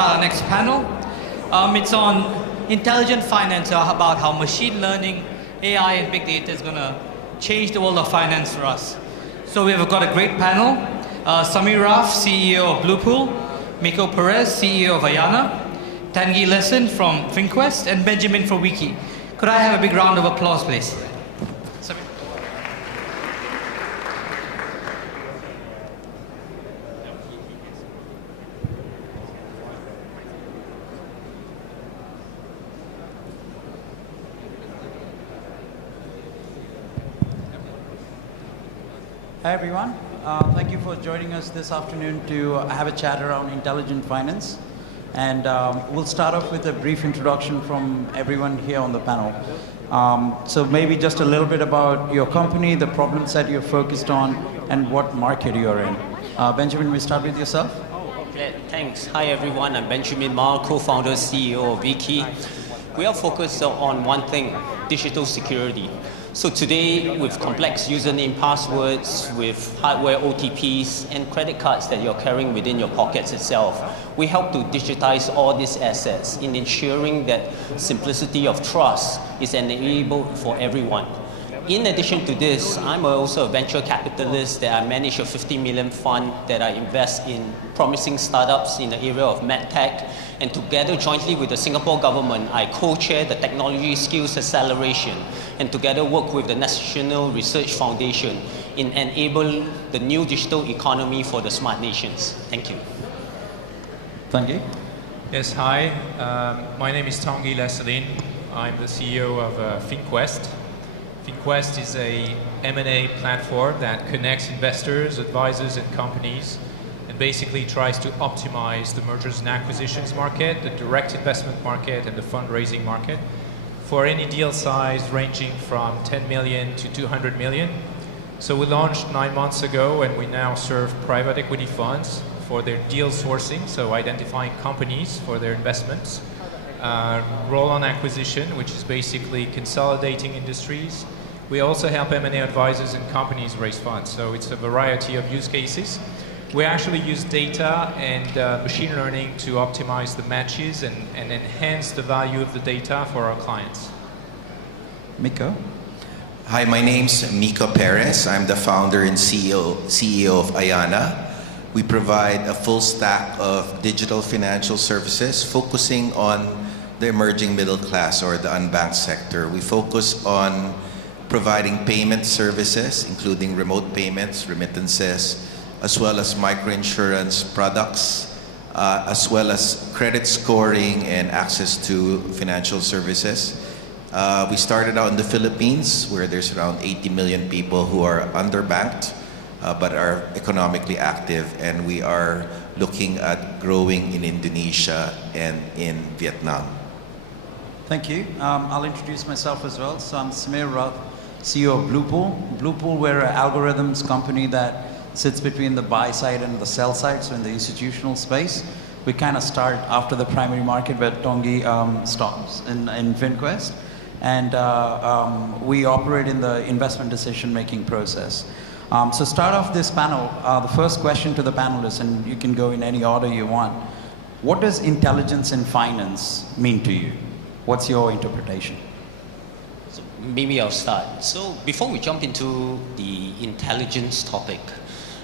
start our next panel. It's on intelligent finance, about how machine learning, AI, and big data is going to change the world of finance for us. So we've got a great panel. Samir, Rath, CEO of Bluepool, Mikko, Perez, CEO of Ayannah, Tanguy, Lesselin from Finquest, and Benjamin from Wiki. Could I have a big round of applause, please? Samir. Hi everyone, thank you for joining us this afternoon to have a chat around intelligent finance. And we'll start off with a brief introduction from everyone here on the panel. So maybe just a little bit about your company, the problems that you're focused on, and what market you're in. Benjamin, we start with yourself. Okay, thanks. Hi everyone, I'm Benjamin Ma, co-founder, CEO of Wiki. We are focused on one thing, digital security. So today, with complex username passwords, with hardware OTPs, and credit cards that you're carrying within your pockets itself, we help to digitize all these assets in ensuring that simplicity of trust is enabled for everyone. In addition to this, I'm also a venture capitalist that I manage a 50 million fund that I invest in promising startups in the area of medtech. And together, jointly with the Singapore government, I co-chair the Technology Skills Acceleration and together work with the National Research Foundation in enabling the new digital economy for the smart nations. Thank you. Thank you. Yes, hi. My name is Tanguy Lesselin. I'm the CEO of Finquest. Finquest is a M&A platform that connects investors, advisors, and companies, and basically tries to optimize the mergers and acquisitions market, the direct investment market, and the fundraising market for any deal size ranging from 10 million to 200 million. So we launched 9 months ago, and we now serve private equity funds for their deal sourcing, so identifying companies for their investments. Roll-on acquisition, which is basically consolidating industries. We also help M&A advisors and companies raise funds, so it's a variety of use cases. We actually use data and machine learning to optimize the matches and enhance the value of the data for our clients. Mikko. Hi, my name's Mikko Perez. I'm the founder and CEO of Ayannah. We provide a full stack of digital financial services focusing on the emerging middle class or the unbanked sector. We focus on providing payment services, including remote payments, remittances, as well as microinsurance products, as well as credit scoring and access to financial services. We started out in the Philippines, where there's around 80 million people who are underbanked, but are economically active, and we are looking at growing in Indonesia and in Vietnam. Thank you. I'll introduce myself as well. So I'm Samir, Rath, CEO of Bluepool. Bluepool, we're an algorithms company that sits between the buy side and the sell side, so in the institutional space. We kind of start after the primary market where Tanguy stops in Finquest. And we operate in the investment decision-making process. So start off this panel, the first question to the panelists, and you can go in any order you want. What does intelligence in finance mean to you? What's your interpretation? So maybe I'll start. So before we jump into the intelligence topic,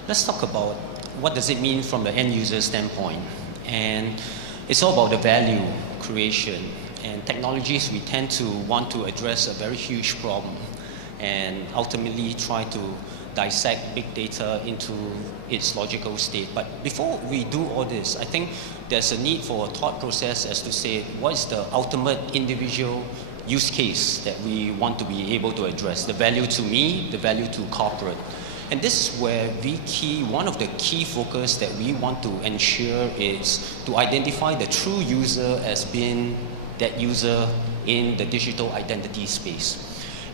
let's talk about what does it mean from the end user standpoint. And it's all about the value creation. And technologies, we tend to want to address a very huge problem and ultimately try to dissect big data into its logical state. But before we do all this, I think there's a need for a thought process as to say, what is the ultimate individual use case that we want to be able to address? The value to me, the value to corporate. And this is where one of the key focus that we want to ensure is to identify the true user as being that user in the digital identity space.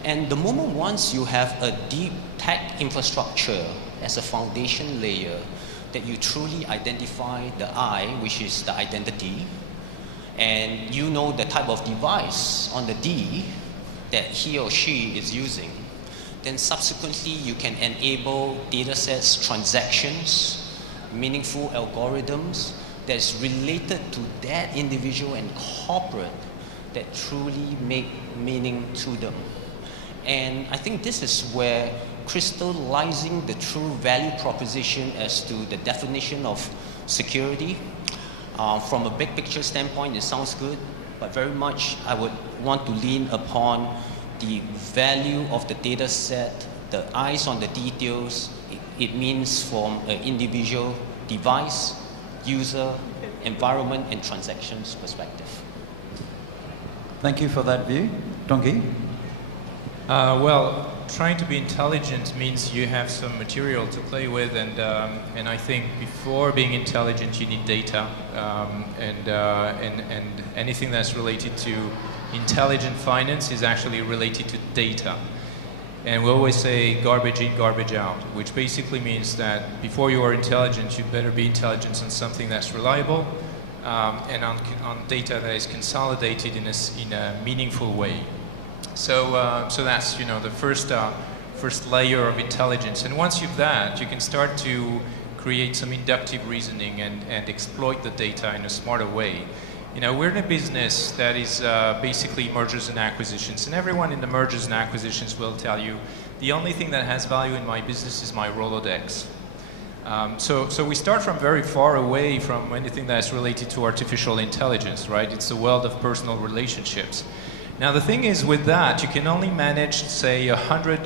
And the moment once you have a deep tech infrastructure as a foundation layer, that you truly identify the I, which is the identity, and you know the type of device on the D that he or she is using, then subsequently you can enable datasets, transactions, meaningful algorithms that's related to that individual and corporate that truly make meaning to them. And I think this is where crystallizing the true value proposition as to the definition of security, from a big picture standpoint, it sounds good, but very much I would want to lean upon the value of the data set, the eyes on the details. It means from an individual device, user, environment, and transactions perspective. Thank you for that view. Tanguy? Well, trying to be intelligent means you have some material to play with, and I think before being intelligent, you need data, and anything that's related to intelligent finance is actually related to data. And we always say garbage in, garbage out, which basically means that before you are intelligent, you better be intelligent on something that's reliable, and on data that is consolidated in a meaningful way. So that's the first layer of intelligence. And once you've that, you can start to create some inductive reasoning and exploit the data in a smarter way. We're in a business that is basically mergers and acquisitions, and everyone in the mergers and acquisitions will tell you the only thing that has value in my business is my Rolodex. So we start from very far away from anything that's related to artificial intelligence, right? It's the world of personal relationships. Now the thing is, with that, you can only manage, say, 100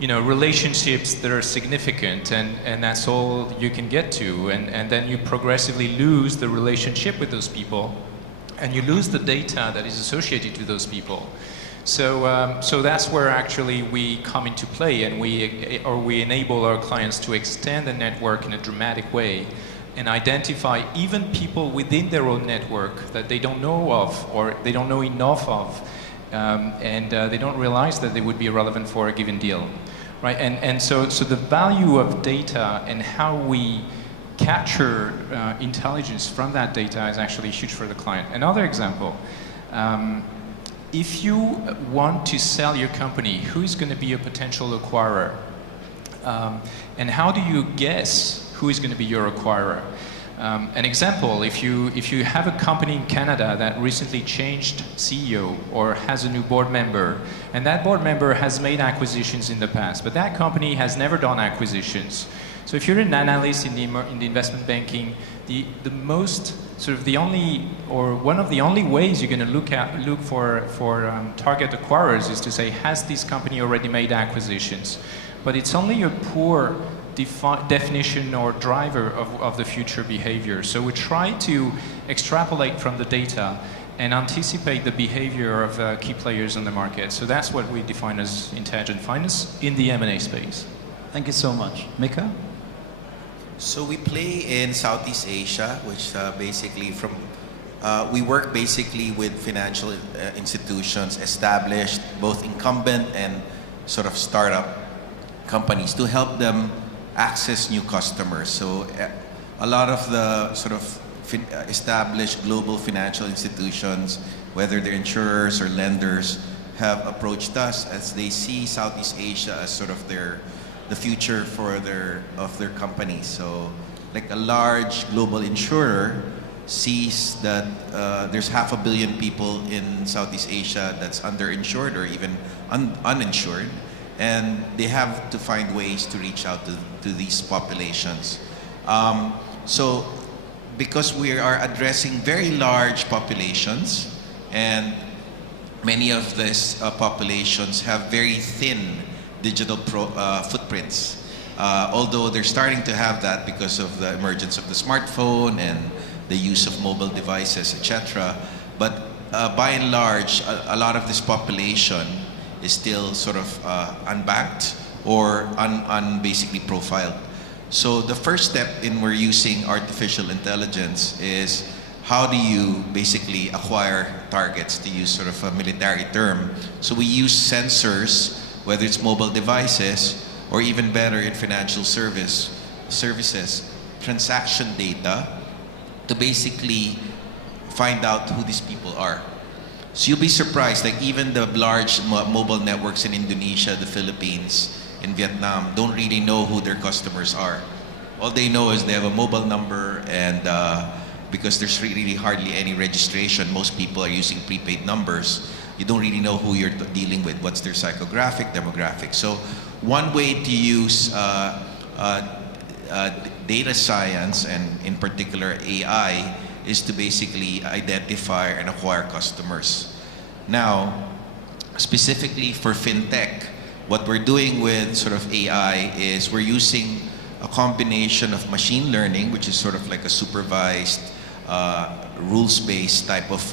relationships that are significant, and that's all you can get to, and then you progressively lose the relationship with those people, and you lose the data that is associated with those people. So that's where actually we come into play, and we enable our clients to extend the network in a dramatic way and identify even people within their own network that they don't know of, or they don't know enough of, and they don't realize that they would be relevant for a given deal, right? And so the value of data and how we capture intelligence from that data is actually huge for the client. Another example, if you want to sell your company, who is going to be a potential acquirer? And how do you guess who is going to be your acquirer? An example, if you have a company in Canada that recently changed CEO or has a new board member, and that board member has made acquisitions in the past, but that company has never done acquisitions. So if you're an analyst in the investment banking, the most sort of the only, or one of the only ways you're going to look for target acquirers is to say, has this company already made acquisitions? But it's only a poor definition or driver of the future behavior. So we try to extrapolate from the data and anticipate the behavior of key players in the market. So that's what we define as intelligent finance in the M&A space. Thank you so much. Mikko? So we play in Southeast Asia, which basically we work basically with financial institutions, established, both incumbent and sort of startup companies, to help them access new customers. So a lot of the sort of established global financial institutions, whether they're insurers or lenders, have approached us as they see Southeast Asia as sort of the future for their companies. So like a large global insurer sees that there's 500 million people in Southeast Asia that's underinsured or even uninsured, and they have to find ways to reach out to these populations. So because we are addressing very large populations, and many of these populations have very thin digital footprints, although they're starting to have that because of the emergence of the smartphone and the use of mobile devices, etc. But by and large, a lot of this population is still sort of unbanked or basically profiled. So the first step in we're using artificial intelligence is how do you basically acquire targets, to use sort of a military term. So we use sensors, whether it's mobile devices or even better in financial services, transaction data, to basically find out who these people are. So you'll be surprised, like even the large mobile networks in Indonesia, the Philippines, in Vietnam, don't really know who their customers are. All they know is they have a mobile number, and because there's really hardly any registration, most people are using prepaid numbers. You don't really know who you're dealing with, what's their psychographic, demographic. So one way to use data science, and in particular AI, is to basically identify and acquire customers. Now, specifically for fintech, what we're doing with sort of AI is we're using a combination of machine learning, which is sort of like a supervised, rules-based type of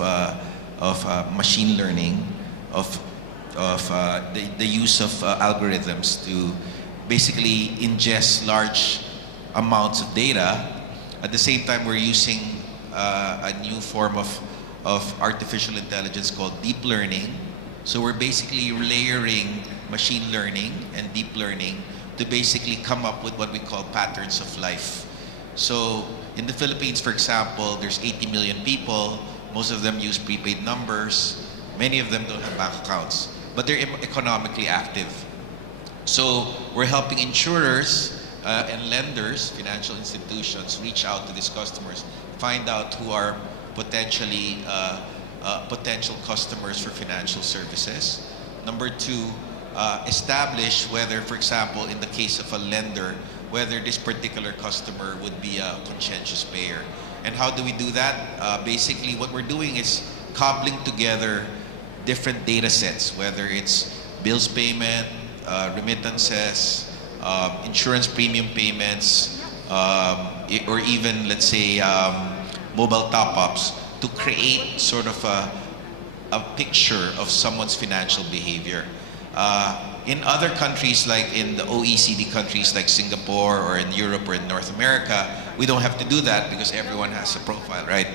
machine learning, of the use of algorithms to basically ingest large amounts of data. At the same time, we're using a new form of artificial intelligence called deep learning. So we're basically layering machine learning and deep learning to basically come up with what we call patterns of life. So in the Philippines, for example, there's 80 million people. Most of them use prepaid numbers. Many of them don't have bank accounts, but they're economically active. So we're helping insurers and lenders, financial institutions, reach out to these customers, find out who are potentially potential customers for financial services. Number two, establish whether, for example, in the case of a lender, whether this particular customer would be a conscientious payer. And how do we do that? Basically, what we're doing is cobbling together different data sets, whether it's bills payment, remittances, insurance premium payments, or even, let's say, mobile top-ups, to create sort of a picture of someone's financial behavior. In other countries, like in the OECD countries like Singapore, or in Europe, or in North America, we don't have to do that because everyone has a profile, right?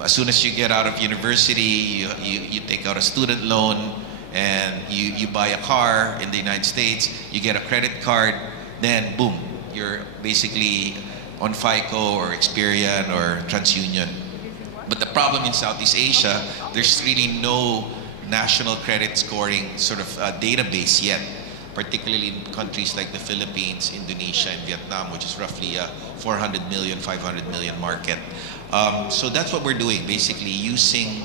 As soon as you get out of university, you take out a student loan, and you buy a car in the United States, you get a credit card, then boom, you're basically on FICO or Experian or TransUnion. But the problem in Southeast Asia, there's really no national credit scoring sort of database yet, particularly in countries like the Philippines, Indonesia, and Vietnam, which is roughly a 400 million, 500 million market. So that's what we're doing, basically using,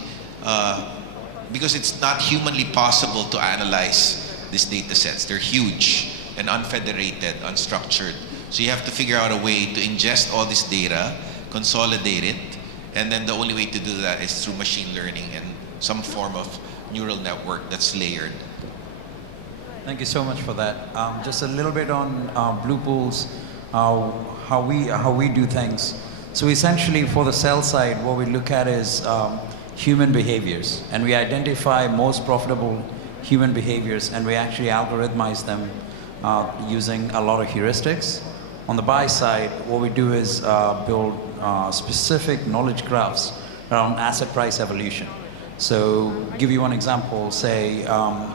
because it's not humanly possible to analyze these data sets. They're huge and unfederated, unstructured. So you have to figure out a way to ingest all this data, consolidate it, and then the only way to do that is through machine learning and some form of neural network that's layered. Thank you so much for that. Just a little bit on Blue Pool's, how we do things. So essentially, for the sell side, what we look at is human behaviors, and we identify most profitable human behaviors, and we actually algorithmize them using a lot of heuristics. On the buy side, what we do is build specific knowledge graphs around asset price evolution. So, give you one example. Say,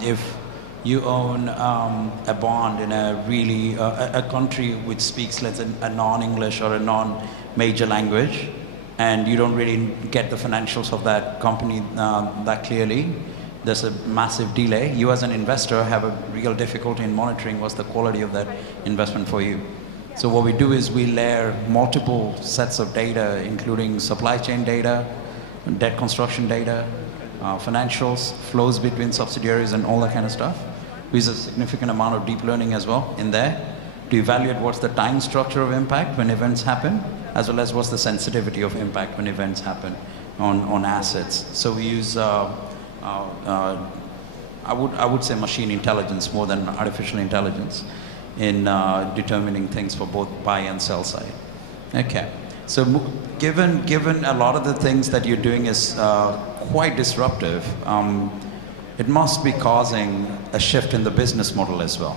if you own a bond in a really a country which speaks, let's say, a non-English or a non-major language, and you don't really get the financials of that company that clearly, there's a massive delay. You as an investor have a real difficulty in monitoring what's the quality of that investment for you. So what we do is we layer multiple sets of data, including supply chain data, debt construction data, financials, flows between subsidiaries, and all that kind of stuff. We use a significant amount of deep learning as well in there to evaluate what's the time structure of impact when events happen, as well as what's the sensitivity of impact when events happen on assets. So we use, I would say, machine intelligence more than artificial intelligence in determining things for both buy and sell side. Okay. So given a lot of the things that you're doing is quite disruptive, it must be causing a shift in the business model as well.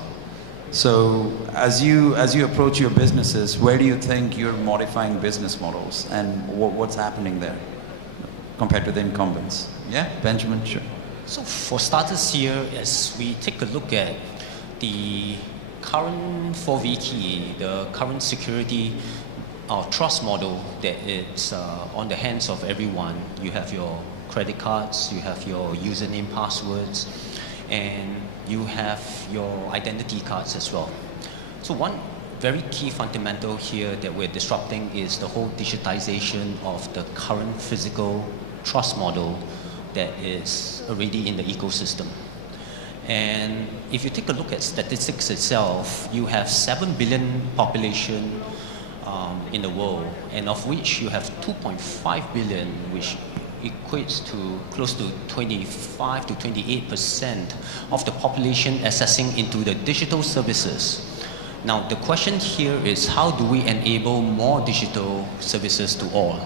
So as you approach your businesses, where do you think you're modifying business models, and what's happening there compared to the incumbents? Yeah, Benjamin, sure. So for starters here, as we take a look at the current 4V the current security trust model that is on the hands of everyone. You have your credit cards, you have your username, passwords, and you have your identity cards as well. So one very key fundamental here that we're disrupting is the whole digitization of the current physical trust model that is already in the ecosystem. And if you take a look at statistics itself, you have 7 billion population in the world, and of which you have 2.5 billion, which equates to close to 25 to 28% of the population accessing into the digital services. Now, the question here is how do we enable more digital services to all?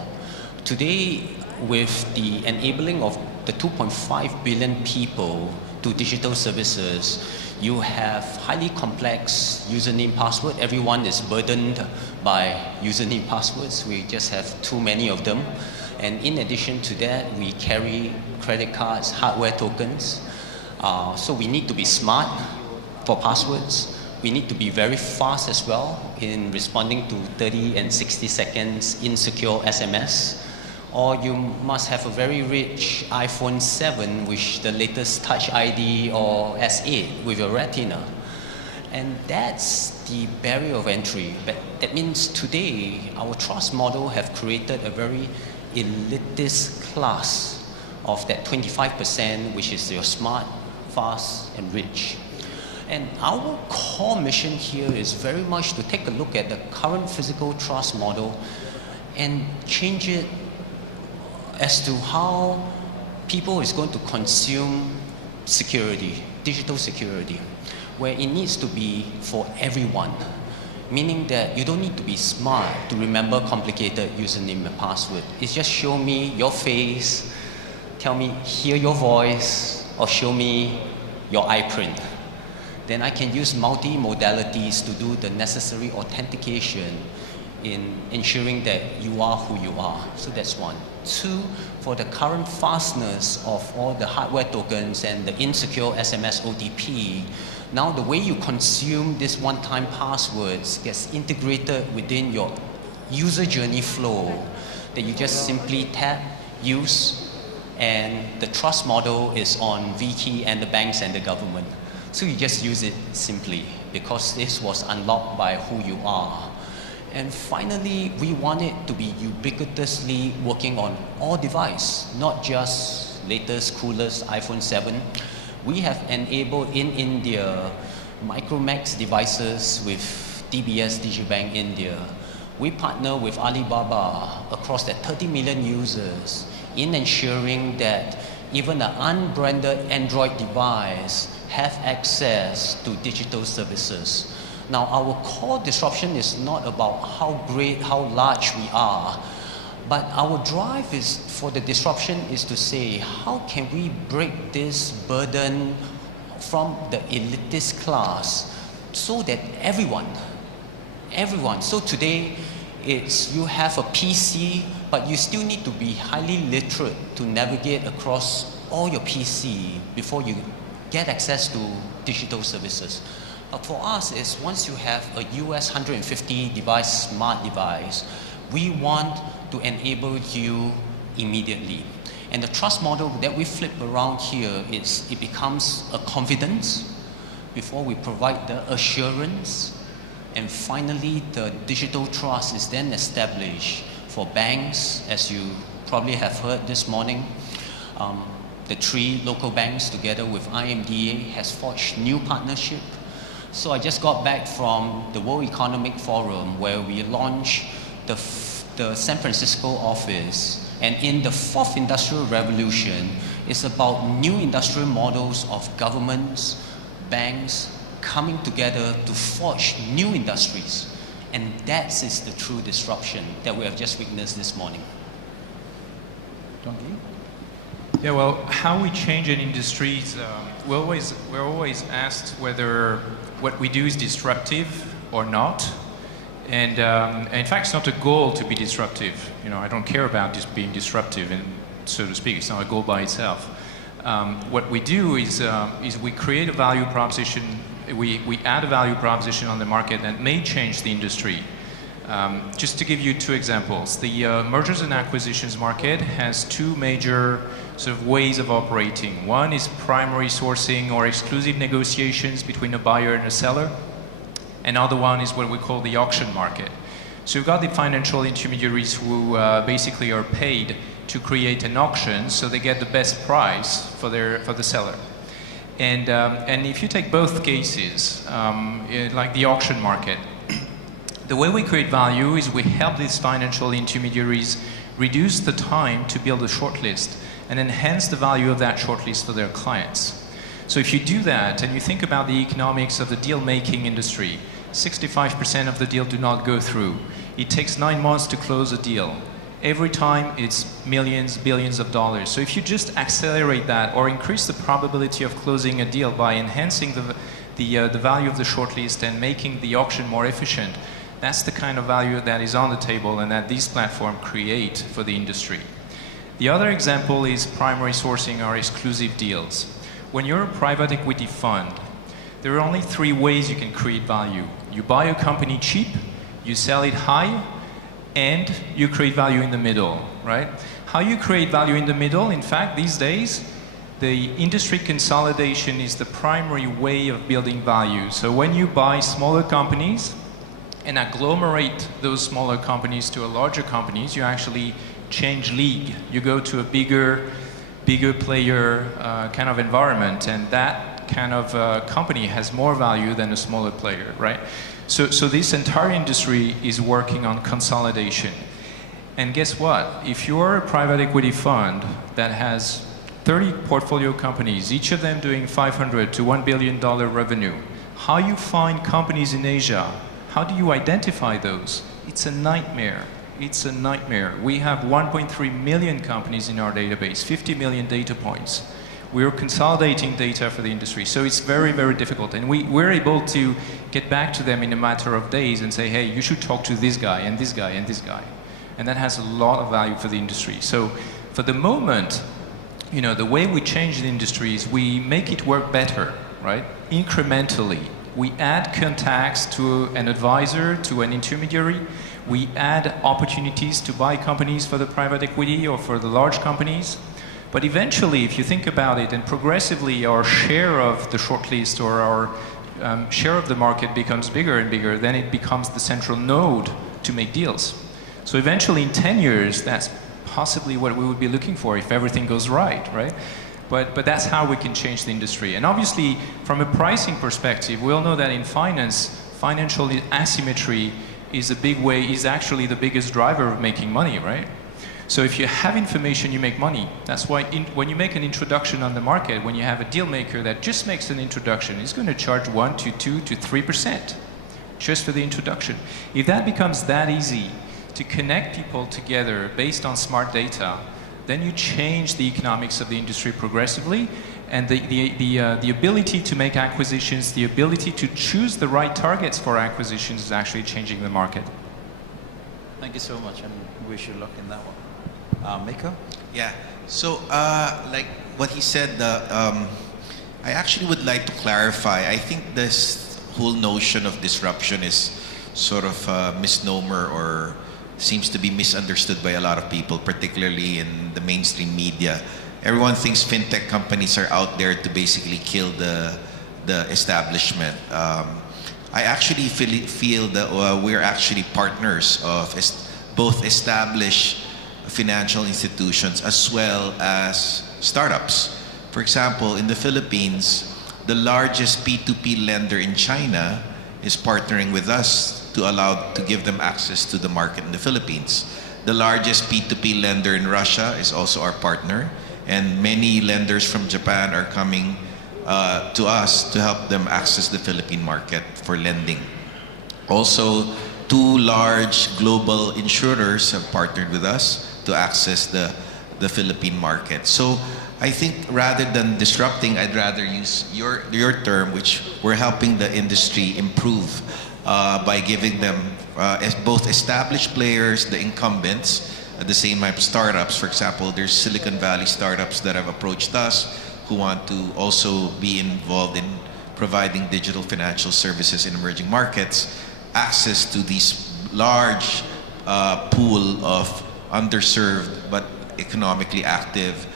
Today, with the enabling of the 2.5 billion people to digital services, you have highly complex username password. Everyone is burdened by username passwords. We just have too many of them. And in addition to that, we carry credit cards, hardware tokens. So we need to be smart for passwords. We need to be very fast as well in responding to 30 and 60 seconds insecure SMS. Or you must have a very rich iPhone 7 with the latest Touch ID or S8 with your Retina. And that's the barrier of entry. But that means today, our trust model have created a very elitist class of that 25%, which is your smart, fast, and rich. And our core mission here is very much to take a look at the current physical trust model and change it as to how people is going to consume security, digital security, where it needs to be for everyone. Meaning that you don't need to be smart to remember complicated username and password. It's just show me your face, tell me, hear your voice, or show me your eye print. Then I can use multi-modalities to do the necessary authentication in ensuring that you are who you are. So that's one. Two, for the current fastness of all the hardware tokens and the insecure SMS OTP, now the way you consume this one-time passwords gets integrated within your user journey flow that you just simply tap, use, and the trust model is on VKey and the banks and the government. So you just use it simply because this was unlocked by who you are. And finally, we want it to be ubiquitously working on all devices, not just latest, coolest iPhone 7. We have enabled in India Micromax devices with DBS Digibank India. We partner with Alibaba across the 30 million users in ensuring that even an unbranded Android device have access to digital services. Now, our core disruption is not about how great, how large we are, but our drive is for the disruption is to say, how can we break this burden from the elitist class so that everyone, so today it's you have a PC, but you still need to be highly literate to navigate across all your PC before you get access to digital services. For us, is once you have a US 150 device, smart device, we want to enable you immediately. And the trust model that we flip around here is it becomes a confidence before we provide the assurance. And finally, the digital trust is then established for banks, as you probably have heard this morning. The 3 local banks together with IMDA has forged new partnership. So I just got back from the World Economic Forum where we launched the San Francisco office. And in the 4th Industrial Revolution, it's about new industrial models of governments, banks, coming together to forge new industries. And that is the true disruption that we have just witnessed this morning. Tanguy? Yeah, well, how we change an industry is, we're always asked whether what we do is disruptive or not. And in fact, it's not a goal to be disruptive. You know, I don't care about just being disruptive, and so to speak. It's not a goal by itself. What we do is we create a value proposition. We add a value proposition on the market that may change the industry. Just to give you 2 examples, the mergers and acquisitions market has 2 major sort of ways of operating. One is primary sourcing or exclusive negotiations between a buyer and a seller. Another one is what we call the auction market. So you've got the financial intermediaries who basically are paid to create an auction so they get the best price for the seller. And if you take both cases, like the auction market, the way we create value is we help these financial intermediaries reduce the time to build a shortlist and enhance the value of that shortlist for their clients. So if you do that and you think about the economics of the deal-making industry, 65% of the deal do not go through. It takes 9 months to close a deal. Every time it's millions, billions of dollars. So if you just accelerate that or increase the probability of closing a deal by enhancing the value of the shortlist and making the auction more efficient, that's the kind of value that is on the table and that these platforms create for the industry. The other example is primary sourcing or exclusive deals. When you're a private equity fund, there are only 3 ways you can create value. You buy a company cheap, you sell it high, and you create value in the middle, right? How you create value in the middle, in fact, these days, the industry consolidation is the primary way of building value. So when you buy smaller companies and agglomerate those smaller companies to a larger companies, you actually change league. You go to a bigger player kind of environment, and that kind of company has more value than a smaller player, right? So this entire industry is working on consolidation. And guess what? If you're a private equity fund that has 30 portfolio companies, each of them doing $500 to $1 billion revenue, how you find companies in Asia, how do you identify those? It's a nightmare. It's a nightmare. We have 1.3 million companies in our database, 50 million data points. We're consolidating data for the industry, so it's very, very difficult. And we're able to get back to them in a matter of days and say, hey, you should talk to this guy and this guy and this guy. And that has a lot of value for the industry. So for the moment, you know, the way we change the industry is we make it work better, right? Incrementally. We add contacts to an advisor, to an intermediary. We add opportunities to buy companies for the private equity or for the large companies. But eventually, if you think about it, and progressively our share of the shortlist or our share of the market becomes bigger and bigger, then it becomes the central node to make deals. So eventually, in 10 years, that's possibly what we would be looking for if everything goes right? But that's how we can change the industry. And obviously, from a pricing perspective, we all know that in finance, financial asymmetry is actually the biggest driver of making money, right? So if you have information, you make money. That's why when you make an introduction on the market, when you have a deal maker that just makes an introduction, he's going to charge 1 to 2 to 3% just for the introduction. If that becomes that easy to connect people together based on smart data, then you change the economics of the industry progressively, and the ability to make acquisitions, the ability to choose the right targets for acquisitions is actually changing the market. Thank you so much, and wish you luck in that one. Mikko? Yeah. So, like what he said, I actually would like to clarify. I think this whole notion of disruption is sort of a misnomer or seems to be misunderstood by a lot of people, particularly in the mainstream media. Everyone thinks fintech companies are out there to basically kill the establishment. I actually feel that we're actually partners of both established financial institutions as well as startups. For example, in the Philippines, the largest P2P lender in China is partnering with us to give them access to the market in the Philippines. The largest P2P lender in Russia is also our partner, and many lenders from Japan are coming to us to help them access the Philippine market for lending. Also, 2 large global insurers have partnered with us to access the Philippine market. So I think rather than disrupting, I'd rather use your term, which we're helping the industry improve by giving them both established players, the incumbents, at the same time startups. For example, there's Silicon Valley startups that have approached us who want to also be involved in providing digital financial services in emerging markets, access to these large pool of underserved but economically active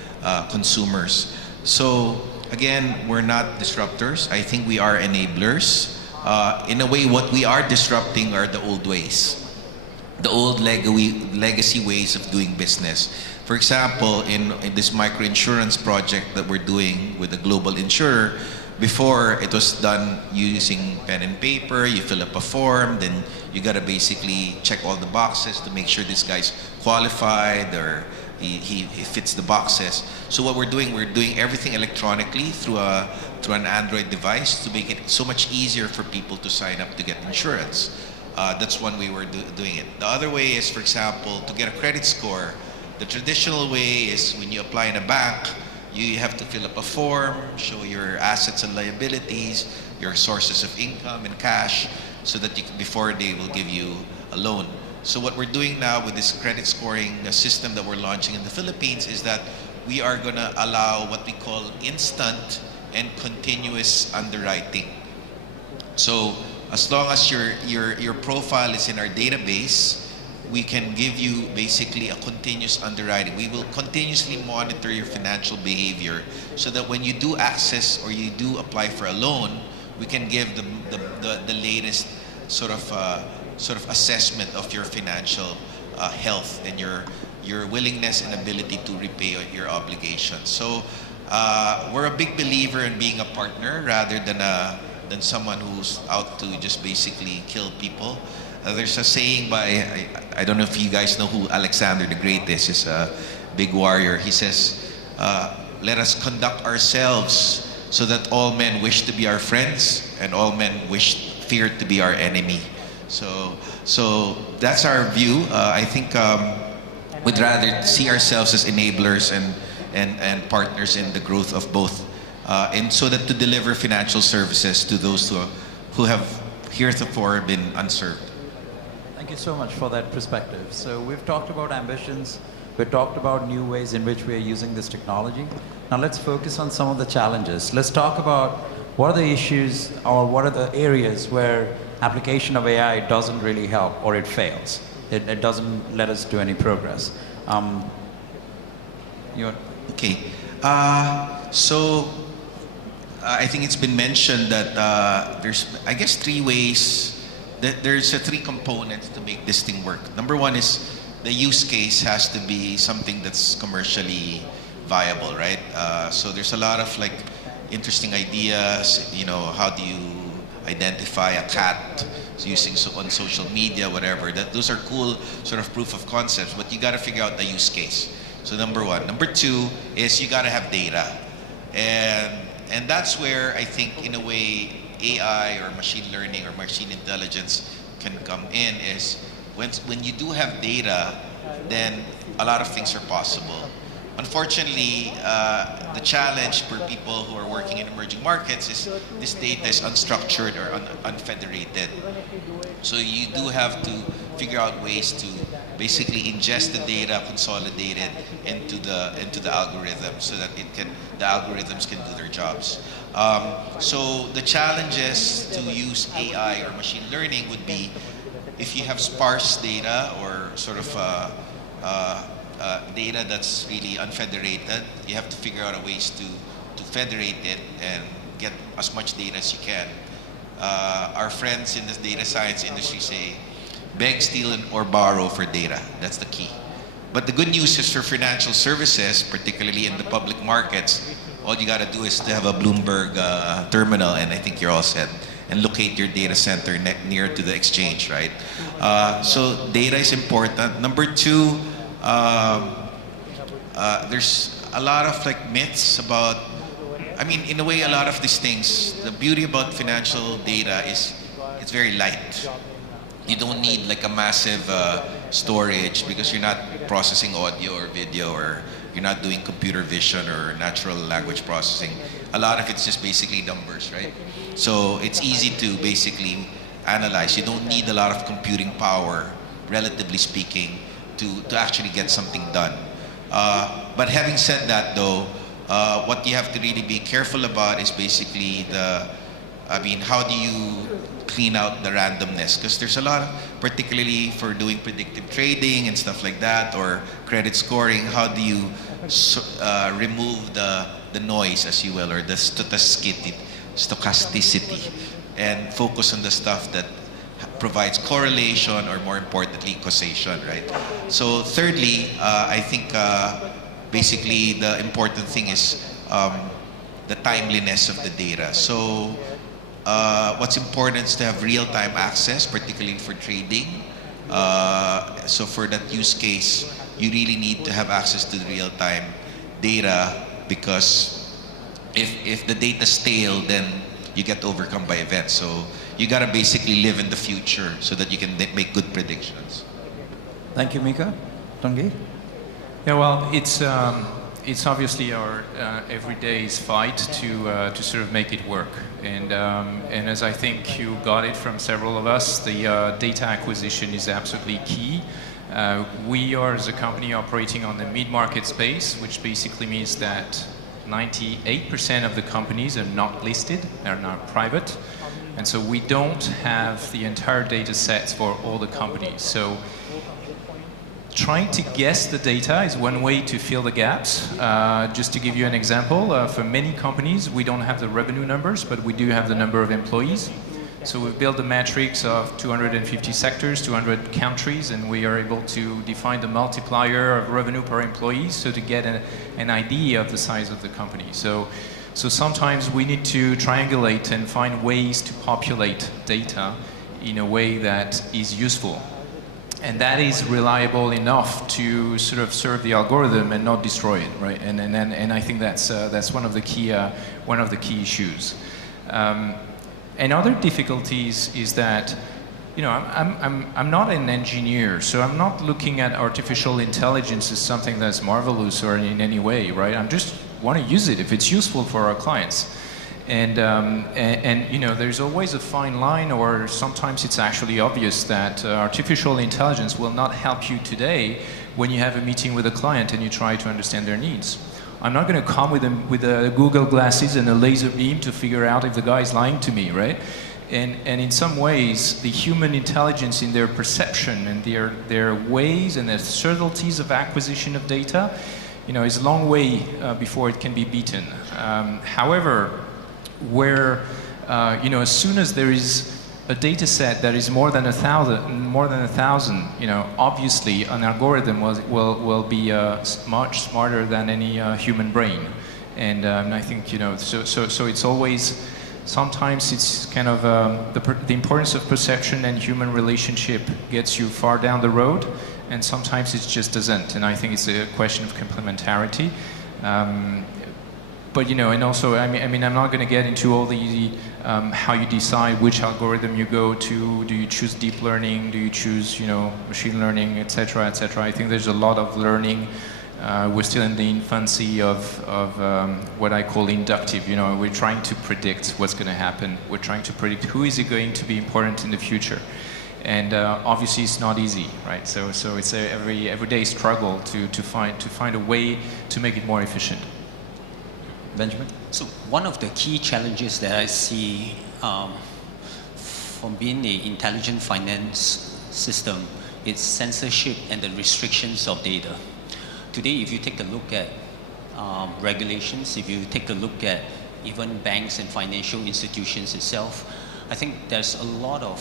consumers. So again, we're not disruptors. I think we are enablers. In a way, what we are disrupting are the old ways, the old legacy ways of doing business. For example, in this microinsurance project that we're doing with a global insurer, before it was done using pen and paper. You fill up a form, then you gotta basically check all the boxes to make sure this guy's qualified or he fits the boxes. So what we're doing everything electronically through an Android device to make it so much easier for people to sign up to get insurance. That's one way we're doing it. The other way is, for example, to get a credit score. The traditional way is when you apply in a bank, you have to fill up a form, show your assets and liabilities, your sources of income and cash, so that before they will give you a loan. So what we're doing now with this credit scoring system that we're launching in the Philippines is that we are going to allow what we call instant and continuous underwriting. So as long as your profile is in our database, we can give you basically a continuous underwriting. We will continuously monitor your financial behavior so that when you do access or you do apply for a loan, we can give the latest sort of assessment of your financial health and your willingness and ability to repay your obligations. So we're a big believer in being a partner rather than someone who's out to just basically kill people. There's a saying by, I don't know if you guys know who Alexander the Great is. He's a big warrior. He says, let us conduct ourselves so that all men wish to be our friends and all men fear to be our enemy. So that's our view. I think we'd rather see ourselves as enablers and partners in the growth of both, and so that to deliver financial services to those who have heretofore been unserved. Thank you so much for that perspective. So we've talked about ambitions, we've talked about new ways in which we are using this technology. Now let's focus on some of the challenges. Let's talk about what are the issues or what are the areas where application of AI doesn't really help or it fails. It doesn't let us do any progress. Okay. So I think it's been mentioned that there's, I guess, three ways. There's three components to make this thing work. Number one is the use case has to be something that's commercially viable, right? So there's a lot of like interesting ideas. You know, how do you identify a cat using on social media, whatever. Those are cool sort of proof of concepts, but you got to figure out the use case. So number one. Number two is you got to have data, and that's where I think in a way AI or machine learning or machine intelligence can come in. Is when you do have data, then a lot of things are possible. Unfortunately, the challenge for people who are working in emerging markets is this data is unstructured or unfederated. So you do have to figure out ways to basically ingest the data, consolidate it into the algorithm so that the algorithms can do their jobs. So the challenges to use AI or machine learning would be if you have sparse data or sort of data that's really unfederated, you have to figure out ways to federate it and get as much data as you can. Our friends in the data science industry say, beg, steal, or borrow for data. That's the key. But the good news is for financial services, particularly in the public markets, all you got to do is to have a Bloomberg terminal, and I think you're all set. And locate your data center near to the exchange, right? So data is important. Number two, there's a lot of like myths about, I mean, in a way, a lot of these things, the beauty about financial data is it's very light. You don't need like a massive storage because you're not processing audio or video, or you're not doing computer vision or natural language processing. A lot of it's just basically numbers, right? So it's easy to basically analyze. You don't need a lot of computing power, relatively speaking, to actually get something done. But having said that though, what you have to really be careful about is basically how do you clean out the randomness? Because there's a lot of, particularly for doing predictive trading and stuff like that, or credit scoring, how do you remove the noise, as you will, or the stochasticity. and focus on the stuff that provides correlation, or more importantly, causation, right? So thirdly, I think basically the important thing is the timeliness of the data. So what's important is to have real-time access, particularly for trading. So for that use case, you really need to have access to the real-time data, because if the data's stale, then you get overcome by events. So you gotta basically live in the future so that you can make good predictions. Thank you, Mikko. Tanguy? Yeah, well, it's obviously our everyday fight to sort of make it work, and as I think you got it from several of us, the data acquisition is absolutely key. We are, as a company, operating on the mid-market space, which basically means that 98% of the companies are not listed, are not private, and so we don't have the entire data sets for all the companies. So trying to guess the data is one way to fill the gaps. Just to give you an example, for many companies, we don't have the revenue numbers, but we do have the number of employees. So we've built the matrix of 250 sectors, 200 countries, and we are able to define the multiplier of revenue per employee, so to get an idea of the size of the company. So sometimes we need to triangulate and find ways to populate data in a way that is useful. And that is reliable enough to sort of serve the algorithm and not destroy it, right? And I think that's one of the key issues. And other difficulties is that, you know, I'm not an engineer, so I'm not looking at artificial intelligence as something that's marvelous or in any way, right? I just want to use it if it's useful for our clients. And you know, there's always a fine line, or sometimes it's actually obvious that artificial intelligence will not help you today when you have a meeting with a client and you try to understand their needs. I'm not going to come with a Google glasses and a laser beam to figure out if the guy is lying to me, right? And in some ways, the human intelligence in their perception and their ways and their subtleties of acquisition of data, you know, is a long way before it can be beaten. However, where you know, as soon as there is a data set that is more than 1,000, you know, obviously an algorithm will be much smarter than any human brain, and I think, you know, so it's always, sometimes it's kind of the importance of perception and human relationship gets you far down the road, and sometimes it just doesn't, and I think it's a question of complementarity. But, you know, and also, I mean, I'm not going to get into all the how you decide which algorithm you go to. Do you choose deep learning? Do you choose, you know, machine learning, etc., etc.? I think there's a lot of learning. We're still in the infancy of what I call inductive. You know, we're trying to predict what's going to happen. We're trying to predict who is going to be important in the future. And obviously, it's not easy, right? So it's a everyday struggle to find a way to make it more efficient. Benjamin? So one of the key challenges that I see from being the intelligent finance system is censorship and the restrictions of data. Today, if you take a look at regulations, if you take a look at even banks and financial institutions itself, I think there's a lot of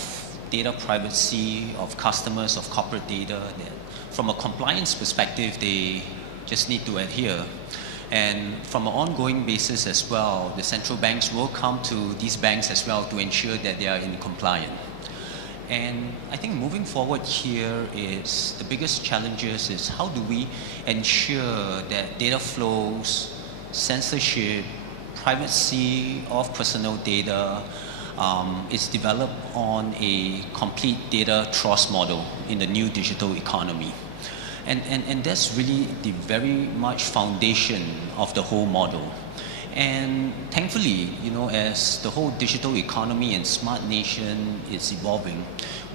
data privacy of customers, of corporate data, that from a compliance perspective, they just need to adhere. And from an ongoing basis as well, the central banks will come to these banks as well to ensure that they are in compliance. And I think moving forward here is the biggest challenges is how do we ensure that data flows, censorship, privacy of personal data is developed on a complete data trust model in the new digital economy. And that's really the very much foundation of the whole model. And thankfully, you know, as the whole digital economy and smart nation is evolving,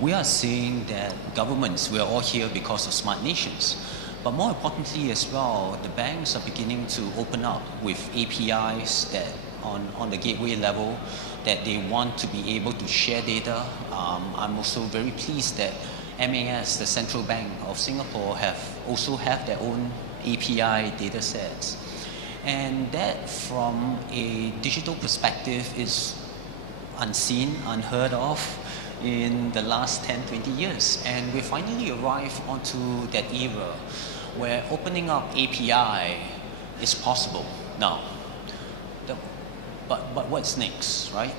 we are seeing that governments, we are all here because of smart nations. But more importantly as well, the banks are beginning to open up with APIs that on the gateway level that they want to be able to share data. I'm also very pleased that MAS, the Central Bank of Singapore, also have their own API data sets. And that from a digital perspective is, unseen, unheard of in the last 10, 20 years. And we finally arrived onto that era where opening up API is possible now. But what's next, right?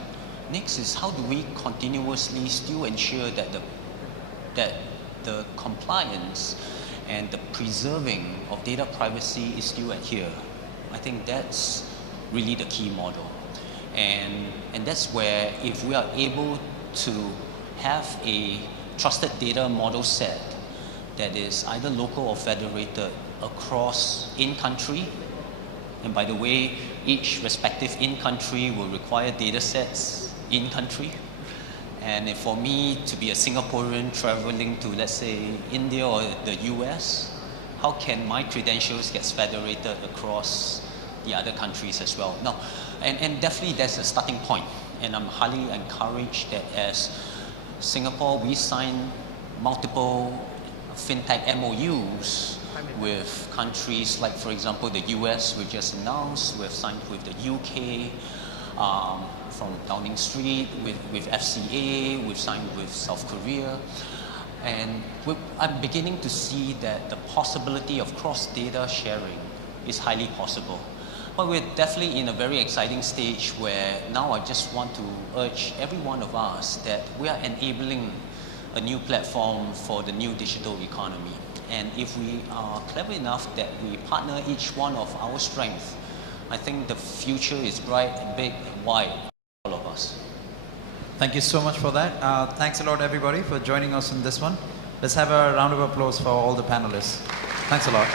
Next is how do we continuously still ensure that the compliance and the preserving of data privacy is still adhered. I think that's really the key model. And that's where if we are able to have a trusted data model set that is either local or federated across in-country, and by the way, each respective in-country will require data sets in-country. And if for me to be a Singaporean traveling to, let's say, India or the US, how can my credentials get federated across the other countries as well? No, and definitely that's a starting point. And I'm highly encouraged that as Singapore, we sign multiple fintech MOUs with countries like, for example, the US, we just announced, we've signed with the UK, from Downing Street, with FCA, we've signed with South Korea. And I'm beginning to see that the possibility of cross-data sharing is highly possible. But we're definitely in a very exciting stage where now I just want to urge every one of us that we are enabling a new platform for the new digital economy. And if we are clever enough that we partner each one of our strengths, I think the future is bright, big, wide for all of us. Thank you so much for that. Thanks a lot, everybody, for joining us in this one. Let's have a round of applause for all the panelists. Thanks a lot.